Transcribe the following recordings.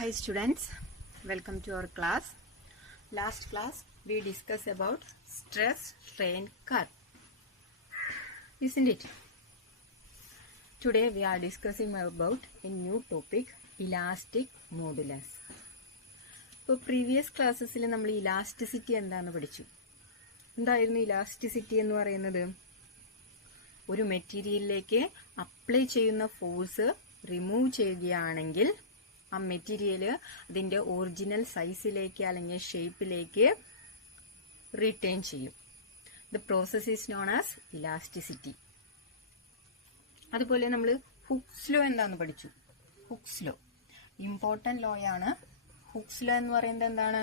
Hi students, welcome to our class. Last class we discussed about stress strain curve, isn't it? Today we are discussing about a new topic, elastic modulus. So previous classes il nammal elasticity endanu padichu. എന്തായിരുന്നു elasticity എന്ന് പറയുന്നത്? ഒരു മെറ്റീരിയലിലേക്ക് apply ചെയ്യുന്ന force remove ചെയ്യുകയാണെങ്കിൽ ആ material അതിന്റെ original സൈസിലേക്ക് അല്ലെങ്കിൽ ഷേപ്പിലേക്ക് return ചെയ്യും. The process is known as elasticity. അതുപോലെ നമ്മൾ ഹുക്സ് ലോ എന്താന്ന് പഠിച്ചു. ഹുക്സ് ലോ ഇമ്പോർട്ടന്റ് ലോ ആണ്. ഹുക്സ് ലോ എന്ന് പറയുന്നത് എന്താണ്?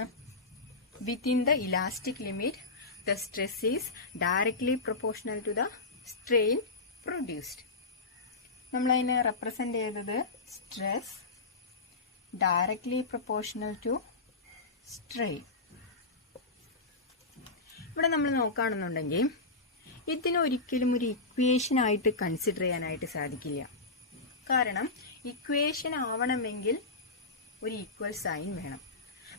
Within the elastic limit the stress is directly proportional to the strain produced. നമ്മൾ അതിനെ റെപ്രസെന്റ് ചെയ്തത് stress directly proportional to strain. ഇവിടെ നമ്മൾ നോക്കുകയാണെന്നുണ്ടെങ്കിൽ ഇതിന് ഒരിക്കലും ഒരു ഇക്വേഷൻ ആയിട്ട് കൺസിഡർ ചെയ്യാനായിട്ട് സാധിക്കില്ല. കാരണം ഇക്വേഷൻ ആവണമെങ്കിൽ ഒരു ഈക്വൽ സൈൻ വേണം.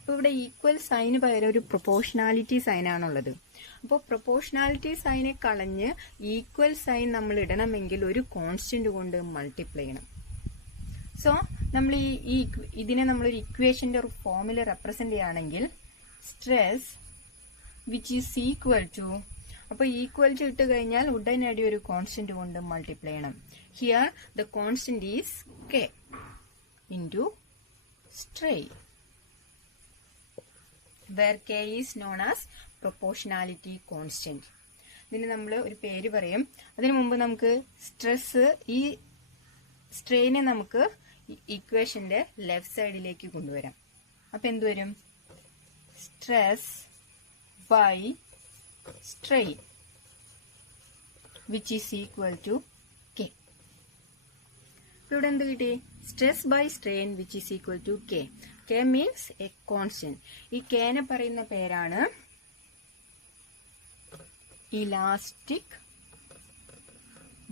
അപ്പോൾ ഇവിടെ ഈക്വൽ സൈന് പകരം ഒരു പ്രൊപ്പോർഷണാലിറ്റി സൈനാണുള്ളത്. അപ്പോൾ പ്രൊപ്പോർഷണാലിറ്റി സൈനെ കളഞ്ഞ് ഈക്വൽ സൈൻ നമ്മൾ ഇടണമെങ്കിൽ ഒരു കോൺസ്റ്റന്റ് കൊണ്ട് മൾട്ടിപ്ലൈ ചെയ്യണം. സോ നമ്മൾ ഇതിനെ നമ്മളൊരു ഇക്വേഷന്റെ ഒരു ഫോമിൽ റെപ്രസെന്റ് ചെയ്യുകയാണെങ്കിൽ stress which is equal to, അപ്പോൾ ഈക്വൽ ടു ഇട്ട് കഴിഞ്ഞാൽ ഉടനടി ഒരു കോൺസ്റ്റന്റ് കൊണ്ട് മൾട്ടിപ്ലൈ ചെയ്യണം. Here the constant is K into strain, where K is known as proportionality constant. ഇതിന് നമ്മൾ ഒരു പേര് പറയും. അതിനു മുമ്പ് നമുക്ക് സ്ട്രെസ്, ഈ സ്ട്രെയിനെ നമുക്ക് ഇക്വേഷന്റെ ലെഫ്റ്റ് സൈഡിലേക്ക് കൊണ്ടുവരാം. അപ്പൊ എന്ത് വരും? Stress by strain which is equal to K. ഇവിടെ എന്ത് കിട്ടി? Stress by strain which is equal to K. K means a constant. ഈ K നെ പറയുന്ന പേരാണ് elastic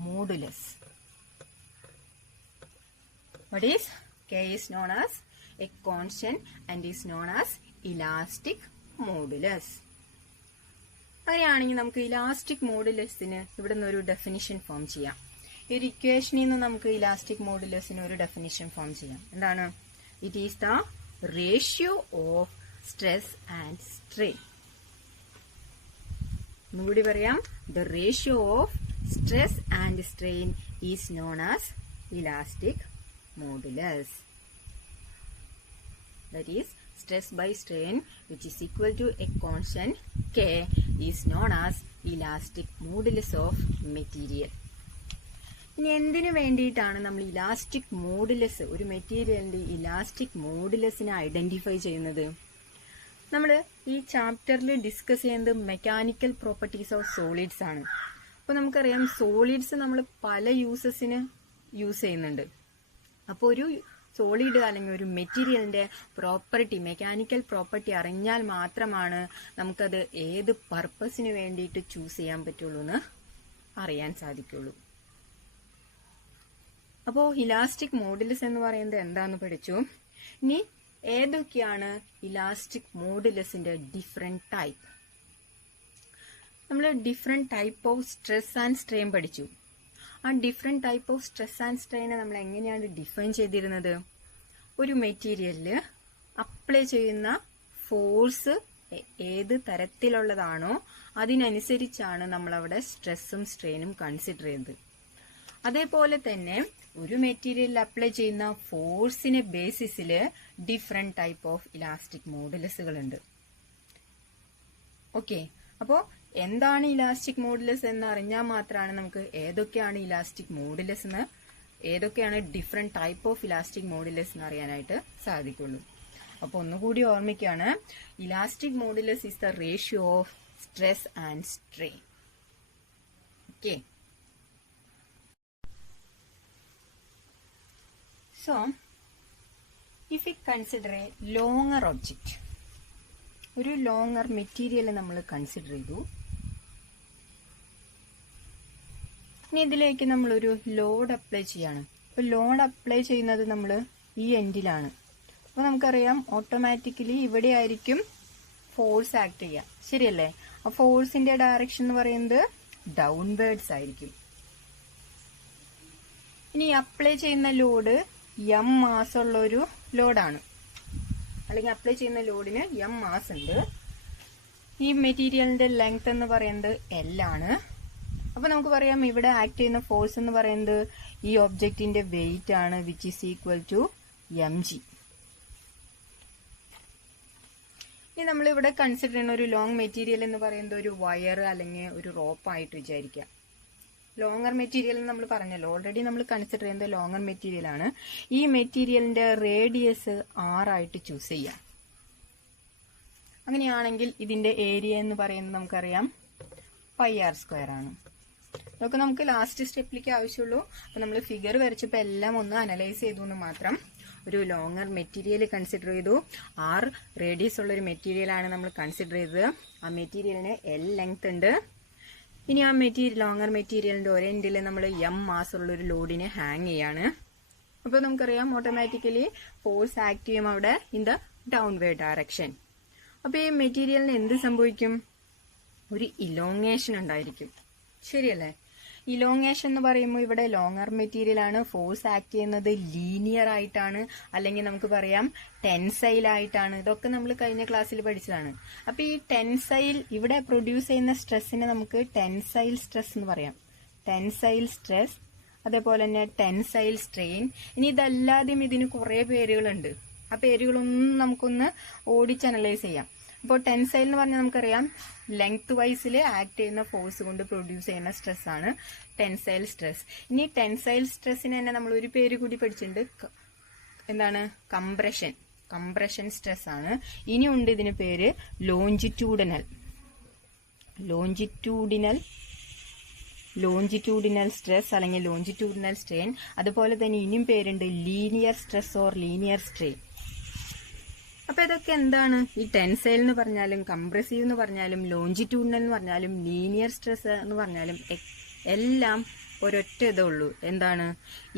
modulus. What is? K is known as a constant and is known as elastic modulus. അങ്ങനെയാണെങ്കിൽ നമുക്ക് elastic മോഡുലസിന് ഇവിടെ നിന്ന് ഒരു ഡെഫിനിഷൻ ഫോം ചെയ്യാം. ഈ ഒരു ഇക്വേഷനിൽ നിന്ന് നമുക്ക് ഇലാസ്റ്റിക് മോഡുലസിന് ഒരു ഡെഫിനിഷൻ ഫോം ചെയ്യാം. എന്താണ്? It is the ratio of stress and strain. ഒന്നുകൂടി പറയാം. The ratio of stress and strain is known as elastic modulus. That is, stress by strain which is equal to a constant K is known as elastic modulus of material. ഇനി എന്തിനു വേണ്ടിയിട്ടാണ് നമ്മൾ elastic modulus, ഒരു മെറ്റീരിയലിന്റെ elastic മോഡുലസിനെ identify ചെയ്യുന്നത്? നമ്മൾ ഈ ചാപ്റ്ററിൽ ഡിസ്കസ് ചെയ്യുന്നത് മെക്കാനിക്കൽ പ്രോപ്പർട്ടീസ് ഓഫ് സോളിഡ്സ് ആണ്. അപ്പൊ നമുക്കറിയാം സോളിഡ്സ് നമ്മൾ പല യൂസസിന് യൂസ് ചെയ്യുന്നുണ്ട്. അപ്പോൾ ഒരു സോളിഡ് അല്ലെങ്കിൽ ഒരു മെറ്റീരിയലിന്റെ പ്രോപ്പർട്ടി, മെക്കാനിക്കൽ പ്രോപ്പർട്ടി അറിഞ്ഞാൽ മാത്രമാണ് നമുക്കത് ഏത് പർപ്പസിന് വേണ്ടിയിട്ട് ചൂസ് ചെയ്യാൻ പറ്റുള്ളൂ എന്ന് അറിയാൻ സാധിക്കുള്ളൂ. അപ്പോ ഇലാസ്റ്റിക് മോഡുലസ് എന്ന് പറയുന്നത് എന്താന്ന് പഠിച്ചു. ഇനി ഏതൊക്കെയാണ് ഇലാസ്റ്റിക് മോഡുലസിന്റെ ഡിഫറെന്റ് ടൈപ്പ്? നമ്മൾ different type of stress and strain പഠിച്ചു. ആ different type of stress and സ്ട്രെയിനെ നമ്മൾ എങ്ങനെയാണ് ഡിഫൈൻ ചെയ്തിരുന്നത്? ഒരു മെറ്റീരിയലില് അപ്ലൈ ചെയ്യുന്ന ഫോഴ്സ് ഏത് തരത്തിലുള്ളതാണോ അതിനനുസരിച്ചാണ് നമ്മൾ അവിടെ സ്ട്രെസ്സും സ്ട്രെയിനും കൺസിഡർ ചെയ്തത്. അതേപോലെ തന്നെ ഒരു മെറ്റീരിയലിൽ അപ്ലൈ ചെയ്യുന്ന ഫോഴ്സിനെ ബേസിസില് ഡിഫറെന്റ് ടൈപ്പ് ഓഫ് ഇലാസ്റ്റിക് മോഡുലസുകൾ ഉണ്ട്. ഓക്കെ, അപ്പോ എന്താണ് ഇലാസ്റ്റിക് മോഡുലസ് എന്ന് അറിഞ്ഞാൽ മാത്രമാണ് നമുക്ക് ഏതൊക്കെയാണ് ഇലാസ്റ്റിക് മോഡുലസ് എന്ന്, ഏതൊക്കെയാണ് different type of elastic modulus എന്ന് അറിയാനായിട്ട് സാധിക്കുള്ളൂ. അപ്പൊ ഒന്നുകൂടി ഓർമ്മിക്കുകയാണ്, elastic modulus is the ratio of stress and strain. Okay, so if we consider a longer object, ഒരു ലോങ്ങർ മെറ്റീരിയൽ നമ്മൾ കൺസിഡർ ചെയ്തു. ഇനി ഇതിലേക്ക് നമ്മളൊരു ലോഡ് അപ്ലൈ ചെയ്യാണ്. അപ്പൊ ലോഡ് അപ്ലൈ ചെയ്യുന്നത് നമ്മൾ ഈ എൻഡിലാണ്. അപ്പൊ നമുക്കറിയാം ഓട്ടോമാറ്റിക്കലി ഇവിടെ ആയിരിക്കും ഫോഴ്സ് ആക്ട് ചെയ്യുക, ശരിയല്ലേ? ആ ഫോഴ്സിന്റെ ഡയറക്ഷൻ എന്ന് പറയുന്നത് ഡൗൺവേർഡ്സ് ആയിരിക്കും. ഇനി അപ്ലൈ ചെയ്യുന്ന ലോഡ് എം മാസ് ഉള്ള ഒരു ലോഡാണ്, അല്ലെങ്കിൽ അപ്ലൈ ചെയ്യുന്ന ലോഡിന് എം മാസ് ഉണ്ട്. ഈ മെറ്റീരിയലിന്റെ ലെങ്ത് എന്ന് പറയുന്നത് L ആണ്. അപ്പൊ നമുക്ക് പറയാം ഇവിടെ ആക്ട് ചെയ്യുന്ന ഫോഴ്സ് എന്ന് പറയുന്നത് ഈ ഒബ്ജക്റ്റിന്റെ വെയിറ്റ് ആണ്, which is equal to mg. ഇനി നമ്മൾ ഇവിടെ കൺസിഡർ ചെയ്യുന്ന ഒരു ലോങ് മെറ്റീരിയൽ എന്ന് പറയുന്നത് ഒരു വയർ അല്ലെങ്കിൽ ഒരു റോപ്പ് ആയിട്ട് വിചാരിക്കാം. ലോങ്ങർ മെറ്റീരിയൽ നമ്മൾ പറഞ്ഞല്ലോ, ഓൾറെഡി നമ്മൾ കൺസിഡർ ചെയ്യുന്നത് ലോങ്ങർ മെറ്റീരിയൽ ആണ്. ഈ മെറ്റീരിയലിന്റെ റേഡിയസ് r ആയിട്ട് ചൂസ് ചെയ്യാം. അങ്ങനെയാണെങ്കിൽ ഇതിന്റെ ഏരിയ എന്ന് പറയുന്നത് നമുക്കറിയാം πr² ആണ്. ഇതൊക്കെ നമുക്ക് ലാസ്റ്റ് സ്റ്റെപ്പിലേക്ക് ആവശ്യമുള്ളൂ. അപ്പൊ നമ്മൾ ഫിഗർ വരച്ചപ്പോൾ എല്ലാം ഒന്ന് അനലൈസ് ചെയ്തു എന്ന് മാത്രം. ഒരു ലോങ്ങർ മെറ്റീരിയൽ കൺസിഡർ ചെയ്തു, r റേഡിയസ് ഉള്ള ഒരു മെറ്റീരിയൽ ആണ് നമ്മൾ കൺസിഡർ ചെയ്തത്. ആ മെറ്റീരിയലിന് L ലെങ്ത് ഉണ്ട്. ഇനി ആ ലോങ്ങർ മെറ്റീരിയലിന്റെ ഒരേ എൻഡിൽ നമ്മൾ m മാസ് ഉള്ള ഒരു ലോഡിനെ ഹാങ് ചെയ്യാണ്. അപ്പോൾ നമുക്കറിയാം ഓട്ടോമാറ്റിക്കലി ഫോഴ്സ് ആക്ട് ചെയ്യും അവിടെ ഇൻ ദ ഡൗൺവേർഡ് ഡയറക്ഷൻ. അപ്പൊ ഈ മെറ്റീരിയലിന് എന്ത് സംഭവിക്കും? ഒരു ഇലോങ്ങേഷൻ ഉണ്ടായിരിക്കും, ശരിയല്ലേ? ഇലോങ്ങേഷൻ എന്ന് പറയുമ്പോൾ ഇവിടെ ലോങ്ങർ മെറ്റീരിയൽ ആണ്, ഫോഴ്സ് ആക്ട് ചെയ്യുന്നത് ലീനിയർ ആയിട്ടാണ്, അല്ലെങ്കിൽ നമുക്ക് പറയാം ടെൻസൈൽ ആയിട്ടാണ്. ഇതൊക്കെ നമ്മൾ കഴിഞ്ഞ ക്ലാസ്സിൽ പഠിച്ചതാണ്. അപ്പൊ ഈ ടെൻസൈൽ ഇവിടെ പ്രൊഡ്യൂസ് ചെയ്യുന്ന സ്ട്രെസ്സിനെ നമുക്ക് ടെൻസൈൽ സ്ട്രെസ് എന്ന് പറയാം. ടെൻസൈൽ സ്ട്രെസ്, അതേപോലെ തന്നെ ടെൻസൈൽ സ്ട്രെയിൻ. ഇനി ഇതല്ലാതെയും ഇതിന് കുറെ പേരുകളുണ്ട്. ആ പേരുകളൊന്നും നമുക്കൊന്ന് ഓടിച്ച് അനലൈസ് ചെയ്യാം. അപ്പോൾ ടെൻസൈൽ എന്ന് പറഞ്ഞാൽ നമുക്കറിയാം ലെങ്ത് വൈസിൽ ആക്ട് ചെയ്യുന്ന ഫോഴ്സ് കൊണ്ട് പ്രൊഡ്യൂസ് ചെയ്യുന്ന സ്ട്രെസ് ആണ് ടെൻസൈൽ സ്ട്രെസ്. ഇനി ടെൻസൈൽ സ്ട്രെസ്സിന് തന്നെ നമ്മൾ ഒരു പേര് കൂടി പഠിച്ചിട്ടുണ്ട്, എന്താണ്? കംപ്രഷൻ സ്ട്രെസ് ആണ്. ഇനി ഉണ്ട് ഇതിന് പേര് ലോഞ്ചിറ്റ്യൂഡിനൽ സ്ട്രെസ് അല്ലെങ്കിൽ ലോഞ്ചിറ്റ്യൂഡിനൽ സ്ട്രെയിൻ. അതുപോലെ തന്നെ ഇനിയും പേരുണ്ട് linear stress or linear strain. അപ്പൊ ഇതൊക്കെ എന്താണ്? ഈ ടെൻസൈൽ എന്ന് പറഞ്ഞാലും കംപ്രസീവ് എന്ന് പറഞ്ഞാലും ലോഞ്ചിറ്റ്യൂഡിനൽ എന്ന് പറഞ്ഞാലും ലീനിയർ സ്ട്രെസ് എന്ന് പറഞ്ഞാലും എല്ലാം ഒരൊറ്റ ഇതേ ഉള്ളൂ. എന്താണ്?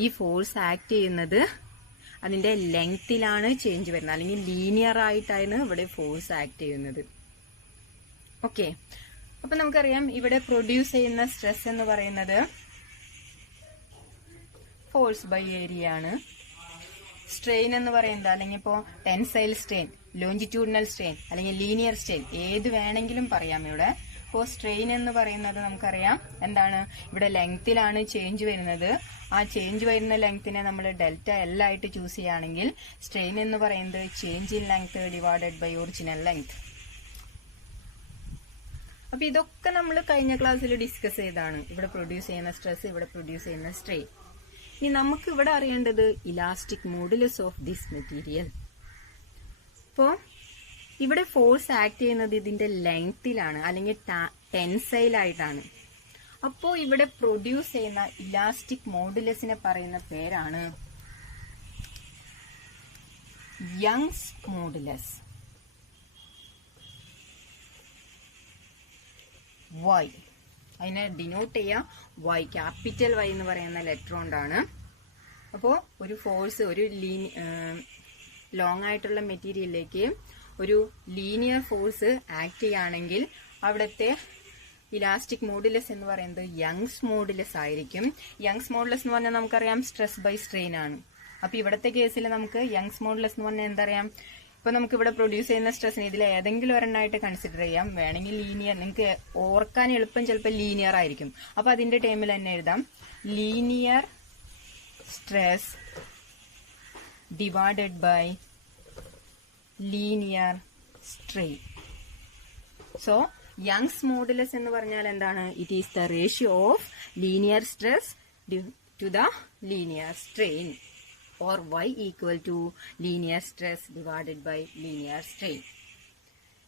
ഈ ഫോഴ്സ് ആക്ട് ചെയ്യുന്നത് അതിന്റെ ലെങ്തിലാണ് ചേഞ്ച് വരുന്നത്, അല്ലെങ്കിൽ ലീനിയർ ആയിട്ടാണ് ഇവിടെ ഫോഴ്സ് ആക്ട് ചെയ്യുന്നത്. ഓക്കെ, അപ്പൊ നമുക്കറിയാം ഇവിടെ പ്രൊഡ്യൂസ് ചെയ്യുന്ന സ്ട്രെസ് എന്ന് പറയുന്നത് ഫോഴ്സ് ബൈ ഏരിയ ആണ്. സ്ട്രെയിൻ എന്ന് പറയുന്നത്, അല്ലെങ്കിൽ ഇപ്പോൾ ടെൻസൈൽ സ്ട്രെയിൻ, ലോഞ്ചിറ്റ്യൂഡിനൽ സ്ട്രെയിൻ അല്ലെങ്കിൽ ലീനിയർ സ്ട്രെയിൻ ഏത് വേണമെങ്കിലും പറയാം ഇവിടെ. ഇപ്പോൾ സ്ട്രെയിൻ എന്ന് പറയുന്നത് നമുക്കറിയാം എന്താണ്? ഇവിടെ ലെങ്തിലാണ് ചേഞ്ച് വരുന്നത്. ആ ചേഞ്ച് വരുന്ന ലെങ്തിനെ നമ്മൾ Δl ആയിട്ട് ചൂസ് ചെയ്യുകയാണെങ്കിൽ സ്ട്രെയിൻ എന്ന് പറയുന്നത് change in length divided by original length. അപ്പൊ ഇതൊക്കെ നമ്മൾ കഴിഞ്ഞ ക്ലാസ്സിൽ ഡിസ്കസ് ചെയ്താണ്. ഇവിടെ പ്രൊഡ്യൂസ് ചെയ്യുന്ന സ്ട്രെസ്, ഇവിടെ പ്രൊഡ്യൂസ് ചെയ്യുന്ന സ്ട്രെയിൻ. ഇനി നമുക്ക് ഇവിടെ അറിയേണ്ടത് elastic modulus of this material. അപ്പോ ഇവിടെ ഫോഴ്സ് ആക്ട് ചെയ്യുന്നത് ഇതിന്റെ ലെങ്തിലാണ് അല്ലെങ്കിൽ ടെൻസൈൽ ആയിട്ടാണ്. അപ്പോ ഇവിടെ പ്രൊഡ്യൂസ് ചെയ്യുന്ന ഇലാസ്റ്റിക് മോഡുലസിനെ പറയുന്ന പേരാണ് യങ്സ് മോഡുലസ്. Y അതിനെ ഡിനോട്ട് ചെയ്യാം Y, ക്യാപിറ്റൽ Y എന്ന് പറയുന്ന ലെറ്റർ കൊണ്ടാണ്. അപ്പോൾ ഒരു ഫോഴ്സ് ഒരു ലോങ് ആയിട്ടുള്ള മെറ്റീരിയലിലേക്ക് ഒരു ലീനിയർ ഫോഴ്സ് ആക്ട് ചെയ്യുകയാണെങ്കിൽ അവിടുത്തെ ഇലാസ്റ്റിക് മോഡുലസ് എന്ന് പറയുന്നത് യങ്സ് മോഡുലസ് ആയിരിക്കും. യങ്സ് മോഡുലസ് എന്ന് പറഞ്ഞാൽ നമുക്കറിയാം സ്ട്രെസ് ബൈ സ്ട്രെയിൻ ആണ്. അപ്പൊ ഇവിടത്തെ കേസിൽ നമുക്ക് യങ്സ് മോഡുലസ് എന്ന് പറഞ്ഞാൽ എന്തറിയാം? ഇപ്പൊ നമുക്ക് ഇവിടെ പ്രൊഡ്യൂസ് ചെയ്യുന്ന സ്ട്രെസ്സിന് ഇതിൽ ഏതെങ്കിലും ഒരെണ്ണമായിട്ട് കൺസിഡർ ചെയ്യാം. വേണമെങ്കിൽ ലീനിയർ, നിങ്ങൾക്ക് ഓർക്കാൻ എളുപ്പം ചിലപ്പോൾ ലീനിയർ ആയിരിക്കും. അപ്പൊ അതിന്റെ ടൈമിൽ തന്നെ എഴുതാം linear stress divided by linear strain. So Young's modulus എന്ന് പറഞ്ഞാൽ എന്താണ്? It is the ratio of linear stress to the linear strain, or Y equal to linear stress divided by linear strain.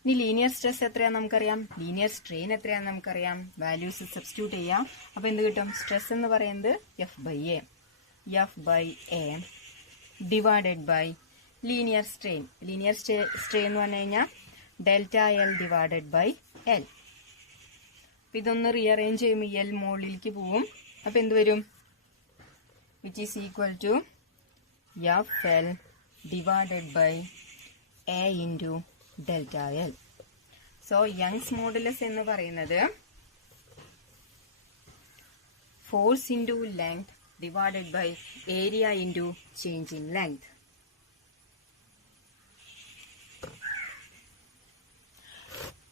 ഇനി ലീനിയർ സ്ട്രെസ് എത്രയാണെന്ന് നമുക്കറിയാം, linear strain എത്രയാണെന്ന് നമുക്കറിയാം. Values substitute ചെയ്യാം. അപ്പൊ എന്ത് കിട്ടും? സ്ട്രെസ് എന്ന് പറയുന്നത് F by A divided by linear strain. Linear strain എന്ന് പറഞ്ഞു കഴിഞ്ഞാൽ Δl ഡിവൈഡഡ് ബൈ L. അപ്പൊ ഇതൊന്ന് റീഅറേഞ്ച് ചെയ്യുമ്പോൾ L മുകളിലേക്ക് പോവും. അപ്പൊ എന്ത് വരും? Which is equal to FL divided by A into delta L. So Young's modulus എന്ന് പറയുന്നത് force into length divided by area into change in length.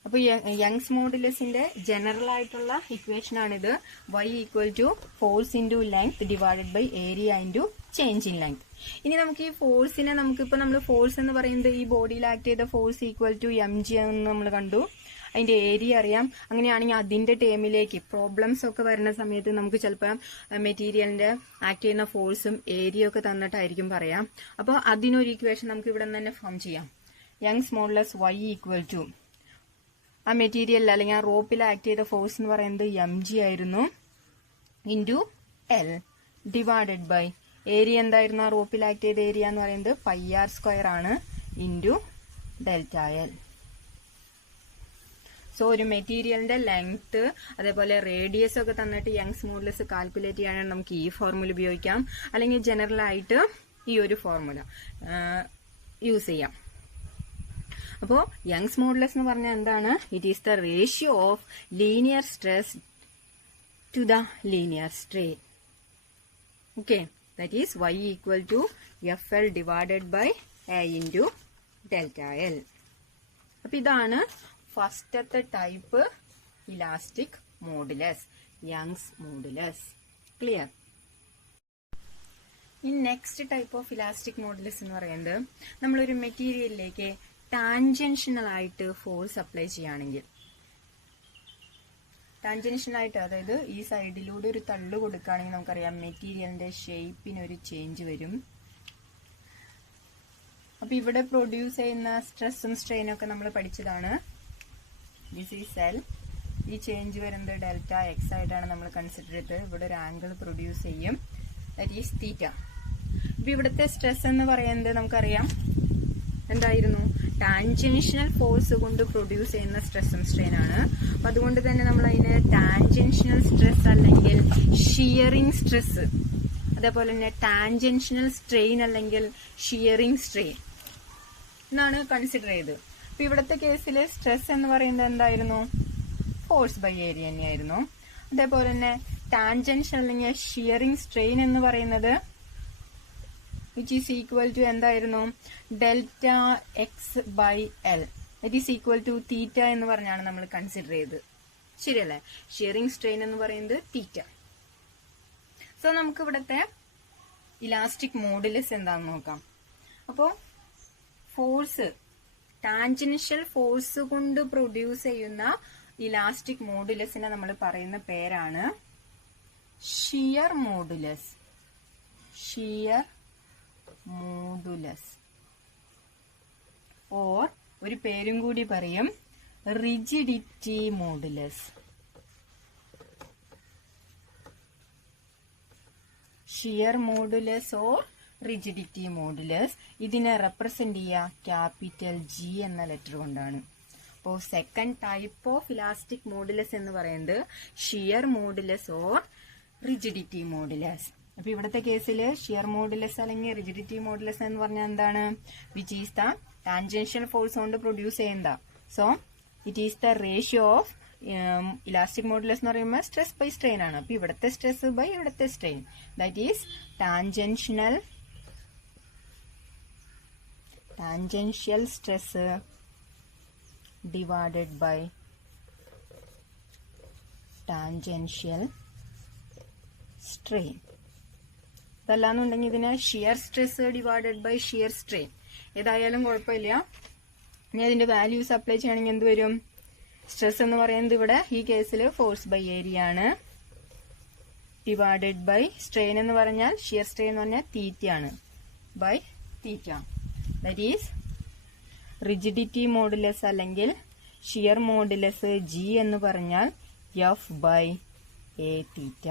അപ്പൊ യങ്സ് മോഡുലസിന്റെ ജനറൽ ആയിട്ടുള്ള ഇക്വേഷൻ ആണിത്. y equal to force into length divided by area into change in length. ഇനി നമുക്ക് ഈ ഫോഴ്സിനെ നമ്മൾ ഫോഴ്സ് എന്ന് പറയുന്നത് ഈ ബോഡിയിൽ ആക്ട് ചെയ്ത ഫോഴ്സ് ഈക്വൽ ടു mg എന്ന് നമ്മൾ കണ്ടു. അതിന്റെ ഏരിയ അറിയാം. അങ്ങനെയാണെങ്കിൽ അതിന്റെ ടേമിലേക്ക് പ്രോബ്ലംസ് ഒക്കെ വരുന്ന സമയത്ത് നമുക്ക് ചിലപ്പോൾ മെറ്റീരിയലിന്റെ ആക്ട് ചെയ്യുന്ന ഫോഴ്സും ഏരിയ ഒക്കെ തന്നിട്ടായിരിക്കും പറയാം. അപ്പോൾ അതിനൊരു ഇക്വേഷൻ നമുക്ക് ഇവിടെ നിന്ന് തന്നെ ഫോം ചെയ്യാം. Young's modulus y equal to ആ മെറ്റീരിയലിൽ അല്ലെങ്കിൽ ആ റോപ്പിൽ ആക്ട് ചെയ്ത ഫോഴ്സ് എന്ന് പറയുന്നത് mg ആയിരുന്നു into L divided by area എന്തായിരുന്നു, ആ റോപ്പിൽ ആക്ട് ചെയ്ത ഏരിയ എന്ന് പറയുന്നത് πr² ആണ് ഇൻറ്റു ഡെൽറ്റ എൽ. സോ ഒരു മെറ്റീരിയലിന്റെ ലെങ്ത് അതേപോലെ റേഡിയസ് ഒക്കെ തന്നിട്ട് യങ്സ് മോഡുലസ് കാൽക്കുലേറ്റ് ചെയ്യാനാണ് നമുക്ക് ഈ ഫോർമുല ഉപയോഗിക്കാം. അല്ലെങ്കിൽ ജനറൽ ആയിട്ട് ഈ ഒരു ഫോർമുല യൂസ് ചെയ്യാം. അപ്പോൾ യങ്സ് മോഡുലസ് എന്ന് പറഞ്ഞാൽ എന്താണ്? It is the ratio of linear stress to the linear strain. Okay, that is y equal to FL divided by A into delta L. അപ്പൊ ഇതാണ് ഫസ്റ്റത്തെ type elastic modulus, Young's modulus. Clear? ഈ next type of elastic modulus എന്ന് പറയുന്നത് നമ്മളൊരു മെറ്റീരിയലിലേക്ക് tangential ആയിട്ട് force apply ചെയ്യുകയാണെങ്കിൽ, ടാൻജൻഷ്യൽ ആയിട്ട് അതായത് ഈ സൈഡിലൂടെ ഒരു തള്ളു കൊടുക്കുകയാണെങ്കിൽ നമുക്കറിയാം മെറ്റീരിയലിന്റെ ഷേപ്പിനൊരു ചേഞ്ച് വരും. അപ്പൊ ഇവിടെ പ്രൊഡ്യൂസ് ചെയ്യുന്ന സ്ട്രെസ്സും സ്ട്രെയിനും ഒക്കെ നമ്മൾ പഠിച്ചതാണ്. This is L. ഈ ചേഞ്ച് വരുന്നത് ഡെൽറ്റ എക്സ് ആയിട്ടാണ് നമ്മൾ കൺസിഡർ ചെയ്തത്. ഇവിടെ ഒരു ആംഗിൾ പ്രൊഡ്യൂസ് ചെയ്യും, ദാറ്റ് ഈസ് തീറ്റ. ഇപ്പൊ ഇവിടുത്തെ സ്ട്രെസ് എന്ന് പറയുന്നത് നമുക്കറിയാം എന്തായിരുന്നു, ടാൻജൻഷ്യൽ ഫോഴ്സ് കൊണ്ട് പ്രൊഡ്യൂസ് ചെയ്യുന്ന സ്ട്രെസ്സും സ്ട്രെയിൻ ആണ്. അപ്പൊ അതുകൊണ്ട് തന്നെ നമ്മൾ അതിന് ടാൻജൻഷ്യൽ സ്ട്രെസ് അല്ലെങ്കിൽ ഷിയറിംഗ് സ്ട്രെസ്, അതേപോലെ തന്നെ ടാൻജൻഷ്യൽ സ്ട്രെയിൻ അല്ലെങ്കിൽ ഷിയറിംഗ് സ്ട്രെയിൻ എന്നാണ് കൺസിഡർ ചെയ്തത്. അപ്പൊ ഇവിടുത്തെ കേസിൽ സ്ട്രെസ് എന്ന് പറയുന്നത് എന്തായിരുന്നു, ഫോഴ്സ് ബൈ ഏരിയ തന്നെയായിരുന്നു. അതേപോലെ തന്നെ ടാൻജൻഷ്യൽ അല്ലെങ്കിൽ ഷിയറിംഗ് സ്ട്രെയിൻ എന്ന് പറയുന്നത് which is equal to എന്തായിരുന്നു, delta X by L, that is equal to theta എന്ന് പറഞ്ഞാണ് നമ്മൾ കൺസിഡർ ചെയ്തത്. ശരിയല്ലേ? ഷിയറിംഗ് സ്ട്രെയിൻ എന്ന് പറയുന്നത് തീറ്റ. സോ നമുക്ക് ഇവിടുത്തെ ഇലാസ്റ്റിക് മോഡുലസ് എന്താണെന്ന് നോക്കാം. അപ്പോ ഫോഴ്സ്, ടാൻജൻഷ്യൽ ഫോഴ്സ് കൊണ്ട് പ്രൊഡ്യൂസ് ചെയ്യുന്ന ഇലാസ്റ്റിക് മോഡുലസിനെ നമ്മൾ പറയുന്ന പേരാണ് shear modulus. Shear modulus or ഒരു പേരും കൂടി പറയും rigidity modulus. Shear modulus or rigidity modulus. ഇതിനെ റെപ്രസെന്റ് ചെയ്യുക ക്യാപിറ്റൽ G എന്ന ലെറ്റർ കൊണ്ടാണ്. അപ്പോൾ second type of elastic modulus എന്ന് പറയുന്നത് shear modulus or rigidity modulus. അപ്പൊ ഇവിടുത്തെ കേസിൽ ഷിയർ മോഡുലസ് അല്ലെങ്കിൽ റിജിഡിറ്റി മോഡുലസ് എന്ന് പറഞ്ഞാൽ എന്താണ്, which is the tangential force കൊണ്ട് പ്രൊഡ്യൂസ് ചെയ്യുന്ന. So it is the ratio of elastic modulus എന്ന് പറയുമ്പോൾ സ്ട്രെസ് ബൈ സ്ട്രെയിൻ ആണ്. അപ്പൊ ഇവിടുത്തെ സ്ട്രെസ് ബൈ ഇവിടുത്തെ strain, that is tangential stress divided by tangential strain. അതല്ലാന്നുണ്ടെങ്കിൽ ഇതിന് shear stress divided by shear strain, ഏതായാലും കുഴപ്പമില്ല. ഇനി അതിന്റെ വാല്യൂസ് അപ്ലൈ ചെയ്യണമെങ്കിൽ എന്ത് വരും, സ്ട്രെസ് എന്ന് പറയുന്നത് ഇവിടെ ഈ കേസിൽ ഫോഴ്സ് ബൈ ഏരിയ ആണ്, ഡിവൈഡഡ് ബൈ സ്ട്രെയിൻ എന്ന് പറഞ്ഞാൽ ഷിയർ സ്ട്രെയിൻ എന്ന് പറഞ്ഞാൽ തീറ്റ ആണ്, by theta. That is rigidity modulus അല്ലെങ്കിൽ ഷിയർ മോഡുലസ് G എന്ന് പറഞ്ഞാൽ F ബൈ A തീറ്റ.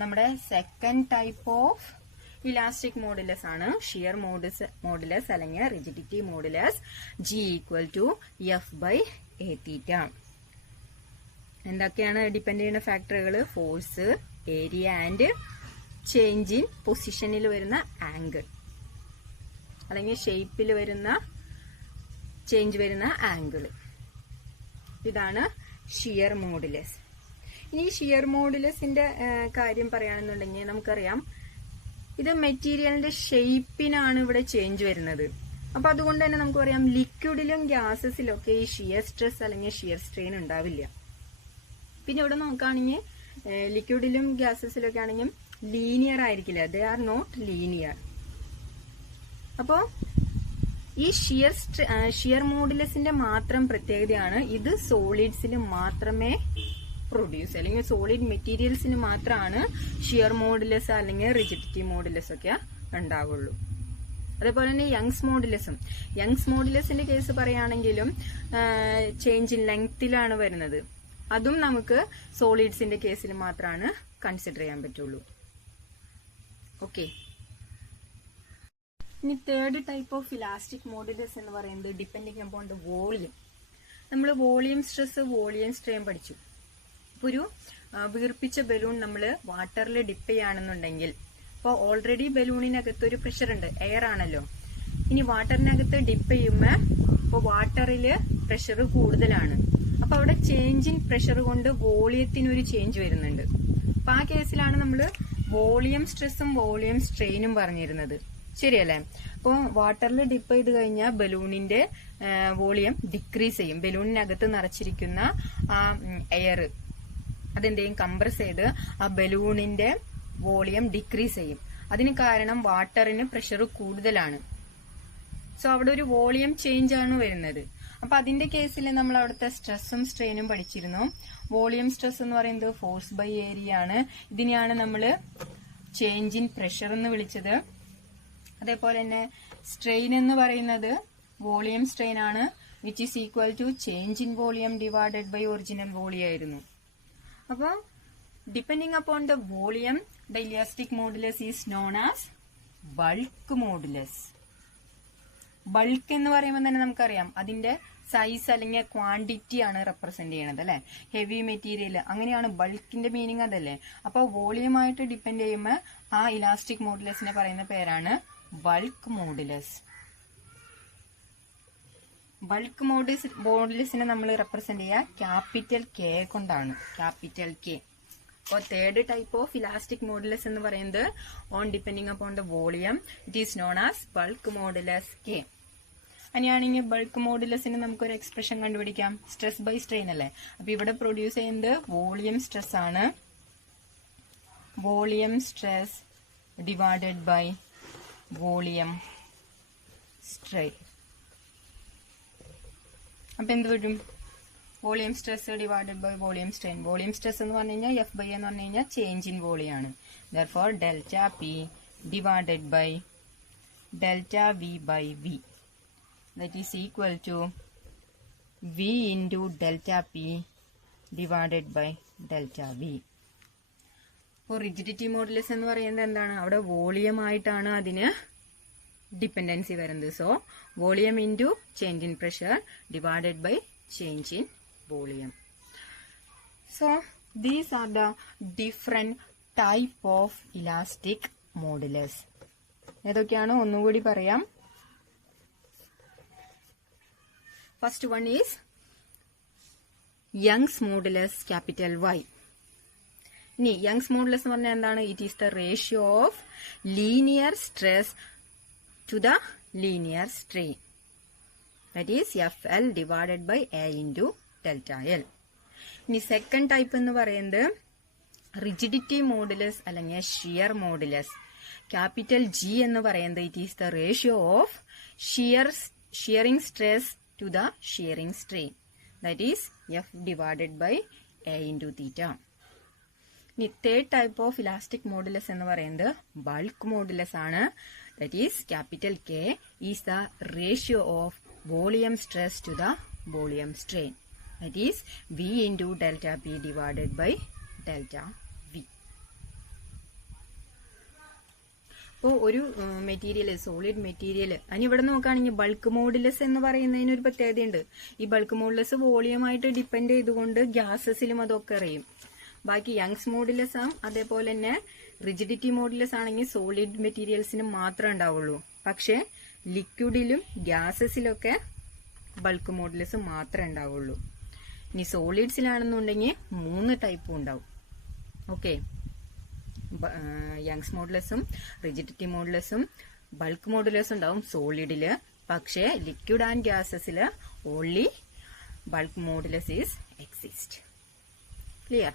നമ്മുടെ second type of elastic modulus ആണ് ഷിയർ മോഡുലസ് അല്ലെങ്കിൽ rigidity modulus G equal to F by A theta. എന്തൊക്കെയാണ് ഡിപ്പെൻഡ് ചെയ്യുന്ന ഫാക്ടറുകൾ, force, area and change in പൊസിഷനിൽ വരുന്ന ആംഗിൾ അല്ലെങ്കിൽ ഷേപ്പിൽ വരുന്ന ചേഞ്ച് വരുന്ന ആംഗിൾ. ഇതാണ് ഷിയർ മോഡുലസ്. ഇനി ഷിയർ മോഡുലസിന്റെ കാര്യം പറയുകയാണെന്നുണ്ടെങ്കിൽ നമുക്കറിയാം ഇത് മെറ്റീരിയലിന്റെ ഷേപ്പിനാണ് ഇവിടെ ചേഞ്ച് വരുന്നത്. അപ്പൊ അതുകൊണ്ട് തന്നെ നമുക്ക് പറയാം ലിക്വിഡിലും ഗ്യാസസിലും ഒക്കെ ഈ ഷിയർ സ്ട്രെസ് അല്ലെങ്കിൽ ഷിയർ സ്ട്രെയിൻ ഉണ്ടാവില്ല. പിന്നെ ഇവിടെ നോക്കുകയാണെങ്കിൽ ലിക്വിഡിലും ഗ്യാസസിലൊക്കെ ആണെങ്കിൽ ലീനിയർ ആയിരിക്കില്ല, ദേ ആർ നോട്ട് ലീനിയർ. അപ്പോ ഈ ഷിയർ മോഡുലസിന്റെ മാത്രം പ്രത്യേകതയാണ് ഇത് സോളിഡ്സിൽ മാത്രമേ പ്രൊഡ്യൂസ് അല്ലെങ്കിൽ സോളിഡ് മെറ്റീരിയൽസിന് മാത്രമാണ് ഷിയർ മോഡുലസ് അല്ലെങ്കിൽ റിജിഡിറ്റി മോഡുലസ് ഒക്കെ ഉണ്ടാവുള്ളൂ. അതേപോലെ തന്നെ യങ്സ് മോഡുലസിന്റെ കേസ് പറയുകയാണെങ്കിലും ചേഞ്ച് ഇൻ ലെങ്തിലാണ് വരുന്നത്. അതും നമുക്ക് സോളിഡ്സിന്റെ കേസിൽ മാത്രമാണ് കൺസിഡർ ചെയ്യാൻ പറ്റുള്ളൂ. ഓക്കെ, ഇനി third type of elastic modulus എന്ന് പറയുന്നത് ഡിപ്പെൻഡിങ് അപ്പോൺ ദ വോളിയം. നമ്മൾ വോളിയം സ്ട്രെസ്, വോളിയം സ്ട്രെയിൻ പഠിച്ചു. ഇപ്പൊ ഒരു വീർപ്പിച്ച ബലൂൺ നമ്മൾ വാട്ടറിൽ ഡിപ്പ് ചെയ്യുകയാണെന്നുണ്ടെങ്കിൽ അപ്പോൾ ഓൾറെഡി ബലൂണിനകത്ത് ഒരു പ്രഷർ ഉണ്ട്, എയർ ആണല്ലോ. ഇനി വാട്ടറിനകത്ത് ഡിപ്പ് ചെയ്യുമ്പോൾ ഇപ്പോൾ വാട്ടറിൽ പ്രഷർ കൂടുതലാണ്. അപ്പൊ അവിടെ ചേഞ്ച് ഇൻ പ്രഷർ കൊണ്ട് വോളിയത്തിനൊരു ചേഞ്ച് വരുന്നുണ്ട്. അപ്പൊ ആ കേസിലാണ് നമ്മൾ വോളിയം സ്ട്രെസ്സും വോളിയം സ്ട്രെയിനും പറഞ്ഞിരുന്നത്, ശരിയല്ലേ? അപ്പോൾ വാട്ടറിൽ ഡിപ്പ് ചെയ്ത് കഴിഞ്ഞാൽ ബലൂണിന്റെ വോളിയം ഡിക്രീസ് ചെയ്യും. ബലൂണിനകത്ത് നിറച്ചിരിക്കുന്ന ആ എയർ അതെന്തെയും കംപ്രസ് ചെയ്ത് ആ ബലൂണിന്റെ വോളിയം ഡിക്രീസ് ചെയ്യും. അതിന് കാരണം വാട്ടറിന് പ്രഷർ കൂടുതലാണ്. സോ അവിടെ ഒരു വോളിയം ചേഞ്ച് ആണ് വരുന്നത്. അപ്പൊ അതിന്റെ കേസിൽ നമ്മൾ അവിടുത്തെ സ്ട്രെസ്സും സ്ട്രെയിനും പഠിച്ചിരുന്നു. വോളിയം സ്ട്രെസ് എന്ന് പറയുന്നത് ഫോഴ്സ് ബൈ ഏരിയ ആണ്. ഇതിനെയാണ് നമ്മൾ ചേഞ്ച് ഇൻ പ്രഷർ എന്ന് വിളിച്ചത്. അതേപോലെ തന്നെ സ്ട്രെയിൻ എന്ന് പറയുന്നത് വോളിയം സ്ട്രെയിൻ ആണ്, which is equal to change in volume divided by original volume ആയിരുന്നു. അപ്പോൾ depending upon the volume the elastic modulus is known as bulk modulus. Bulk എന്ന് പറയുമ്പോൾ തന്നെ നമുക്കറിയാം അതിന്റെ സൈസ് അല്ലെങ്കിൽ ക്വാണ്ടിറ്റി ആണ് റെപ്രസെന്റ് ചെയ്യണത്, അല്ലെ? ഹെവി മെറ്റീരിയൽ, അങ്ങനെയാണ് ബൾക്കിന്റെ മീനിങ്, അതല്ലേ? അപ്പൊ വോളിയമായിട്ട് ഡിപ്പെൻഡ് ചെയ്യുമ്പോൾ ആ ഇലാസ്റ്റിക് മോഡുലസിനെ പറയുന്ന പേരാണ് ബൾക്ക് മോഡുലസ്. ബൾക്ക് മോഡുലസിനെ നമ്മൾ റെപ്രസെന്റ് ചെയ്യുക ക്യാപിറ്റൽ കെ കൊണ്ടാണ്, ക്യാപിറ്റൽ കെ. അപ്പോൾ third type of elastic modulus എന്ന് പറയുന്നത് on depending upon the volume it is known as bulk modulus K. അങ്ങനെയാണെങ്കിൽ ബൾക്ക് മോഡുലസിന് നമുക്കൊരു എക്സ്പ്രഷൻ കണ്ടുപിടിക്കാം, സ്ട്രെസ് ബൈ സ്ട്രെയിൻ അല്ലേ? അപ്പൊ ഇവിടെ പ്രൊഡ്യൂസ് ചെയ്യുന്നത് വോളിയം സ്ട്രെസ് ആണ്. Volume stress divided by volume strain. അപ്പൊ എന്ത് വരും? Volume stress divided by volume strain. Volume stress എന്ന് പറഞ്ഞു കഴിഞ്ഞാൽ എഫ് ബൈ എന്ന് പറഞ്ഞു കഴിഞ്ഞാൽ ചേഞ്ച് ഇൻ വോളിയം ആണ്. Therefore delta P divided by delta V by V, that is equal to v into delta p divided by delta v. അപ്പോൾ rigidity modulus എന്ന് പറയുന്നത് എന്താണ്? അവിടെ വോളിയം ആയിട്ടാണ് അതിന് ഡിപ്പെൻഡൻസി വരുന്നത്. So volume into change in pressure divided by change in volume. So these are the different type of elastic modulus. ഏതൊക്കെയാണ് ഒന്നുകൂടി പറയാം. First one is Young's modulus capital Y. ഇനി Young's modulus എന്ന് പറഞ്ഞാൽ എന്താണ്? It is the ratio of linear stress to the linear strain. That is FL divided by A into delta L. ഇനി second type എന്ന് പറയുന്നത് rigidity modulus അല്ലെങ്കിൽ shear modulus. Capital G എന്ന് പറയുന്നത് it is the ratio of shearing stress to the shearing strain, that is F divided by A into theta. ഇനി third type of elastic modulus എന്ന് പറയുന്നത് bulk modulus ആണ്. That is capital K is the ratio of volume stress to the volume strain. That is V into delta P divided by delta V. അപ്പോൾ ഒരു material, solid material, അതിന് ഇവിടെ നോക്കുകയാണെങ്കിൽ bulk modulus എന്ന് പറയുന്നതിന് ഒരു പ്രത്യേകതയുണ്ട്. ഈ ബൾക്ക് മോഡുലസ് വോളിയമായിട്ട് ഡിപ്പെൻഡ് ചെയ്തുകൊണ്ട് ഗ്യാസസിലും അതൊക്കെ അറിയും. ബാക്കി യങ്സ് മോഡുലസ് അതേപോലെ തന്നെ റിജിഡിറ്റി മോഡുലസ് ആണെങ്കിൽ സോളിഡ് മെറ്റീരിയൽസിന് മാത്രമേ ഉണ്ടാവുള്ളൂ. പക്ഷെ ലിക്വിഡിലും ഗ്യാസസിലൊക്കെ ബൾക്ക് മോഡുലസ് മാത്രമേ ഉണ്ടാവുള്ളൂ. ഇനി സോളിഡ്സിലാണെന്നുണ്ടെങ്കിൽ 3 ടൈപ്പും ഉണ്ടാവും. ഓക്കെ, യങ്സ് മോഡുലസും റിജിഡിറ്റി മോഡുലസും ബൾക്ക് മോഡുലസും ഉണ്ടാവും സോളിഡില്. പക്ഷേ ലിക്വിഡ് ആൻഡ് ഗ്യാസസില് only bulk modulus is exist. Clear?